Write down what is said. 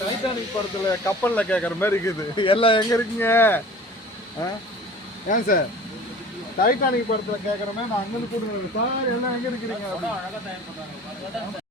Titanic படத்துல கப்பல்ல கேட்குற மாதிரி இருக்குது. எல்லாம் எங்க இருக்குங்க? ஏன் சார் டைட்டானிக் படத்துல கேட்குற மாதிரி நான் அங்கிருந்து கூட்டு சார் எல்லாம் எங்க இருக்கிறீங்க?